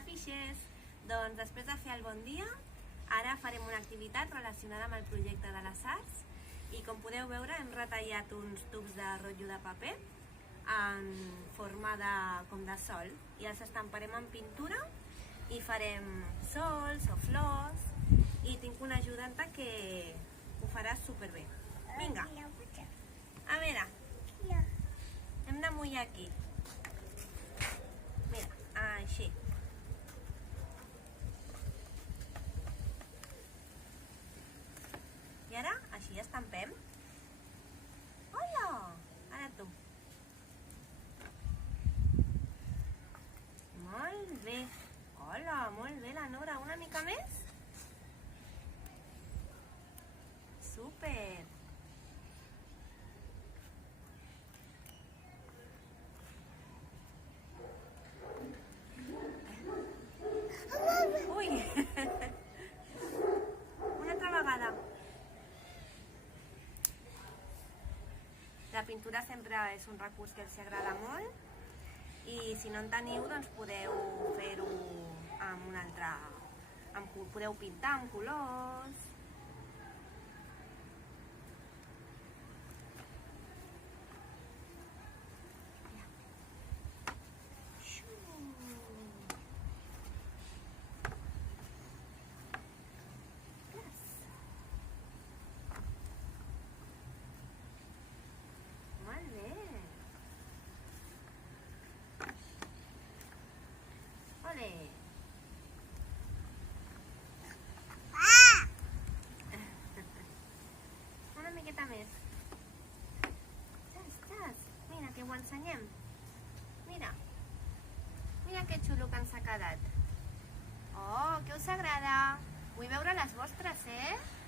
Hola, fixers! Doncs després de fer el bon dia, ara farem una activitat relacionada amb el projecte de les arts i com podeu veure hem retallat uns tubs de rotllo de paper en forma com de sol i els estamparem en pintura i farem sols o flors i tinc una ajudanta que ho farà superbé. Vinga, a veure, hem de mullar aquí. Mira, així. I ara, així estampem. Hola! Ara tu. Molt bé. Hola, molt bé la Nora. Una mica més? Súper! Ui! Una altra vegada. La pintura sempre és un recurs que els agrada molt i si no en teniu doncs podeu fer-ho amb un altre... podeu pintar amb colors. Molt bé. Ole. Una miqueta més. Estàs. Mira, que ho ensenyem. Mira. Mira que xulo que ens ha quedat. Oh, que us agrada. Vull veure les vostres, eh?